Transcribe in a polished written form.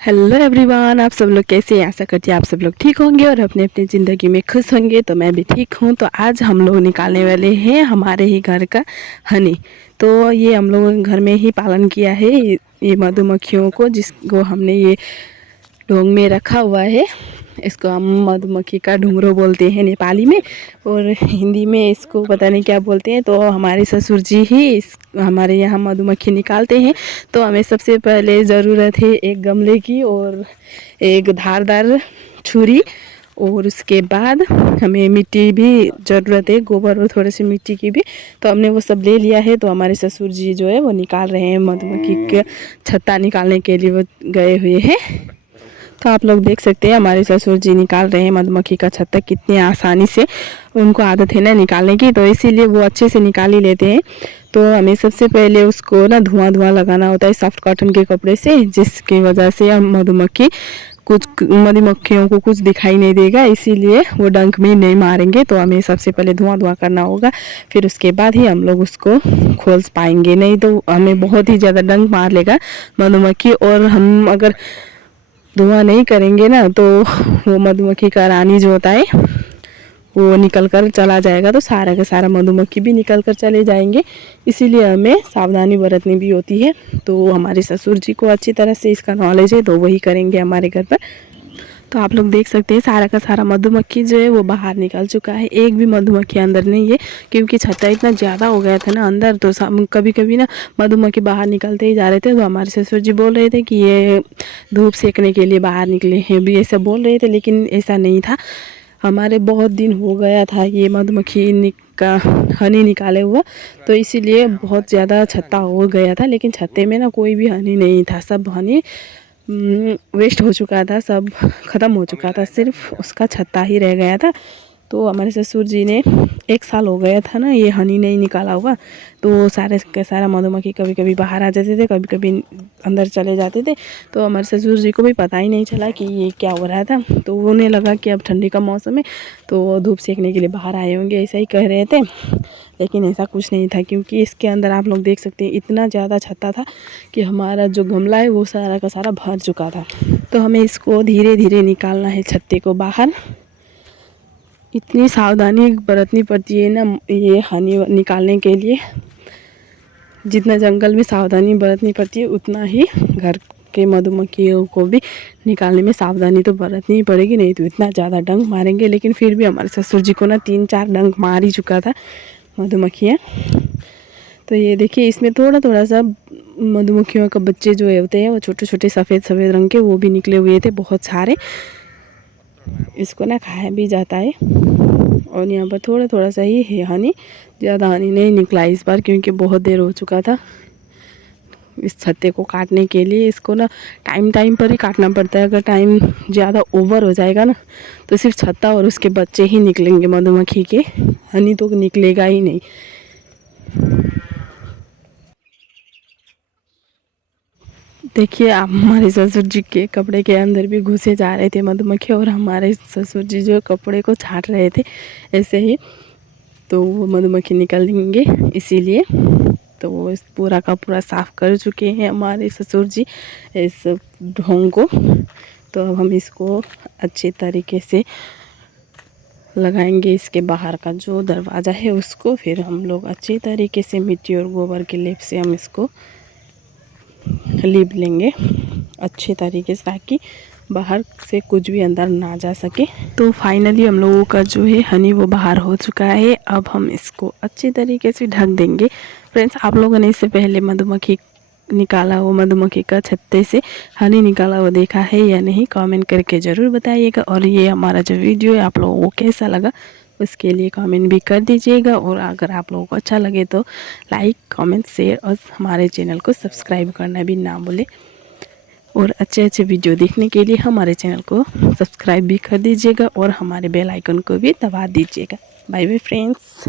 Hello everyone, आप सब लोग कैसे हैं। आशा करती हैं आप सब लोग ठीक होंगे और अपने अपनी ज़िंदगी में खुश होंगे। तो मैं भी ठीक हूँ। तो आज हम लोग निकालने वाले हैं हमारे ही घर का हनी। तो ये हम लोग घर में ही पालन किया है ये मधुमक्खियों को, जिसको हमने ये ढोंग में रखा हुआ है। इसको हम मधुमक्खी का ढूंगरो बोलते हैं नेपाली में, और हिंदी में इसको पता नहीं क्या बोलते हैं। तो हमारे ससुर जी ही हमारे यहाँ मधुमक्खी निकालते हैं। तो हमें सबसे पहले ज़रूरत है एक गमले की और एक धारदार छुरी, और उसके बाद हमें मिट्टी भी ज़रूरत है, गोबर और थोड़ी सी मिट्टी की भी। तो हमने वो सब ले लिया है। तो हमारे ससुर जी जो है वो निकाल रहे हैं मधुमक्खी का छत्ता निकालने के लिए वो गए हुए हैं। तो आप लोग देख सकते हैं हमारे ससुर जी निकाल रहे हैं मधुमक्खी का छत्ता कितनी आसानी से। उनको आदत है ना निकालने की, तो इसीलिए वो अच्छे से निकाल ही लेते हैं। तो हमें सबसे पहले उसको ना धुआं लगाना होता है सॉफ्ट कॉटन के कपड़े से, जिसकी वजह से हम मधुमक्खियों को कुछ दिखाई नहीं देगा, इसीलिए वो डंक में नहीं मारेंगे। तो हमें सबसे पहले धुआं करना होगा, फिर उसके बाद ही हम लोग उसको खोल पाएंगे। नहीं तो हमें बहुत ही ज़्यादा डंक मार लेगा मधुमक्खी, और हम अगर धुआं नहीं करेंगे ना तो वो मधुमक्खी का रानी जो होता है वो निकल कर चला जाएगा। तो सारा का सारा मधुमक्खी भी निकल कर चले जाएंगे, इसीलिए हमें सावधानी बरतनी भी होती है। तो हमारे ससुर जी को अच्छी तरह से इसका नॉलेज है, तो वही करेंगे हमारे घर पर। तो आप लोग देख सकते हैं सारा का सारा मधुमक्खी जो है वो बाहर निकल चुका है, एक भी मधुमक्खी अंदर नहीं है, क्योंकि छत्ता इतना ज़्यादा हो गया था ना अंदर। तो कभी कभी ना मधुमक्खी बाहर निकलते ही जा रहे थे। तो हमारे ससुर जी बोल रहे थे कि ये धूप सेकने के लिए बाहर निकले हैं, भी ऐसा बोल रहे थे, लेकिन ऐसा नहीं था। हमारे बहुत दिन हो गया था ये मधुमक्खी का हनी निकाले हुआ, तो इसीलिए बहुत ज़्यादा छत्ता हो गया था। लेकिन छत्ते में ना कोई भी हनी नहीं था, सब हनी वेस्ट हो चुका था, सब ख़त्म हो चुका था, सिर्फ उसका छत्ता ही रह गया था। तो हमारे ससुर जी ने 1 साल हो गया था ना ये हनी नहीं निकाला हुआ। तो सारे का सारा मधुमक्खी कभी कभी बाहर आ जाते थे, कभी कभी अंदर चले जाते थे। तो हमारे ससुर जी को भी पता ही नहीं चला कि ये क्या हो रहा था। तो उन्हें लगा कि अब ठंडी का मौसम है तो धूप सेकने के लिए बाहर आए होंगे, ऐसा ही कह रहे थे। लेकिन ऐसा कुछ नहीं था, क्योंकि इसके अंदर आप लोग देख सकते हैं इतना ज़्यादा छत्ता था कि हमारा जो गमला है वो सारा का सारा भर चुका था। तो हमें इसको धीरे धीरे निकालना है छत्ते को बाहर। इतनी सावधानी बरतनी पड़ती है ना ये हनी निकालने के लिए। जितना जंगल में सावधानी बरतनी पड़ती है उतना ही घर के मधुमक्खियों को भी निकालने में सावधानी तो बरतनी ही पड़ेगी, नहीं तो इतना ज़्यादा डंक मारेंगे। लेकिन फिर भी हमारे ससुर जी को ना 3-4 डंक मार ही चुका था मधुमक्खियाँ। तो ये देखिए इसमें थोड़ा थोड़ा सा मधुमक्खियों का बच्चे जो होते हैं वो छोटे छोटे सफ़ेद सफ़ेद रंग के, वो भी निकले हुए थे बहुत सारे। इसको ना खाया भी जाता है। और यहाँ पर थोड़ा थोड़ा सा ही है हनी, ज़्यादा हनी नहीं निकला इस बार, क्योंकि बहुत देर हो चुका था इस छत्ते को काटने के लिए। इसको ना टाइम पर ही काटना पड़ता है, अगर टाइम ज़्यादा ओवर हो जाएगा ना तो सिर्फ छत्ता और उसके बच्चे ही निकलेंगे मधुमक्खी के, हनी तो निकलेगा ही नहीं। देखिए आप हमारे ससुर जी के कपड़े के अंदर भी घुसे जा रहे थे मधुमक्खी, और हमारे ससुर जी जो कपड़े को छाट रहे थे ऐसे ही, तो वो मधुमक्खी निकल देंगे इसीलिए। तो वो इस पूरा का पूरा साफ़ कर चुके हैं हमारे ससुर जी इस ढोंग को। तो अब हम इसको अच्छे तरीके से लगाएंगे, इसके बाहर का जो दरवाज़ा है उसको। फिर हम लोग अच्छे तरीके से मिट्टी और गोबर के लेप से हम इसको लीप लेंगे अच्छे तरीके से, ताकि बाहर से कुछ भी अंदर ना जा सके। तो फाइनली हम लोगों का जो है हनी वो बाहर हो चुका है। अब हम इसको अच्छे तरीके से ढक देंगे। फ्रेंड्स, आप लोगों ने इससे पहले मधुमक्खी निकाला हुआ मधुमक्खी का छत्ते से हनी निकाला हुआ देखा है या नहीं, कमेंट करके ज़रूर बताइएगा। और ये हमारा जो वीडियो है आप लोगों को कैसा लगा उसके लिए कमेंट भी कर दीजिएगा। और अगर आप लोगों को अच्छा लगे तो लाइक, कमेंट, शेयर और हमारे चैनल को सब्सक्राइब करना भी ना भूलें। और अच्छे अच्छे वीडियो देखने के लिए हमारे चैनल को सब्सक्राइब भी कर दीजिएगा और हमारे बेल आइकन को भी दबा दीजिएगा। Bye bye friends.